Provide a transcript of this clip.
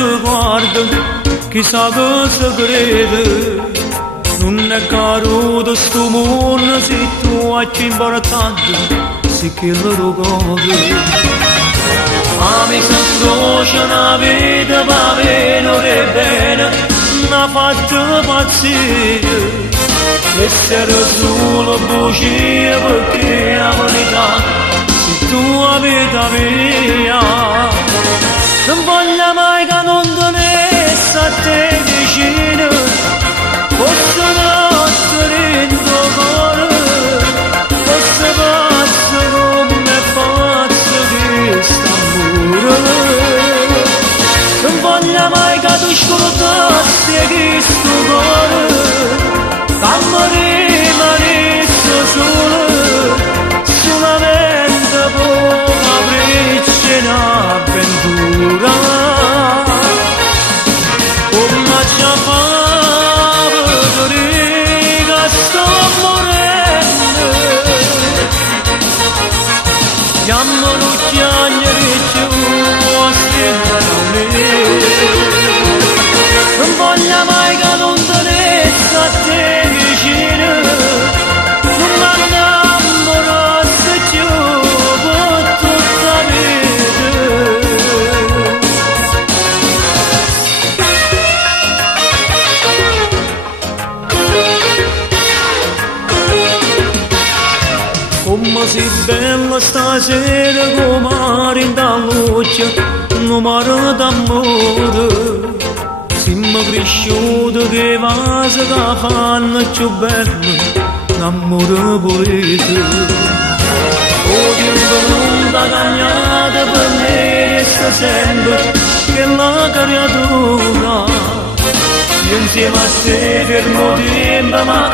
ci guarda, chissà cosa crede. Non è caro sto mondo se tu hai più importante, sì che lo gode. Ma mi s'ancrocia una vita per venire bene, m'ha fatto pazzire. Essere solo bugia perché la verità sei tu la vita mia. Non voglio mai che non donesse a te vicino, forse notte lindo cuore, forse pazzo come pazzo che sta amore. Non voglio mai che tu scordassi questo cuore, dammi rimanesse solo, solamente poca breccia in avventura. Come ci fa vedere che sto morendo, chiamo l'occhiagliere giù a stendere me. Non voglio mai che non tenesse a te vicino, non mi innamorasse più per tutta la vita. Come sei bella stasera, come rinda luce, non mi d'amore. Siamo cresciuti che vase che fanno più bello, l'amore volete. O tempo non da cagnata per me resta sempre che la creatura. Io insieme a te fermo tempo ma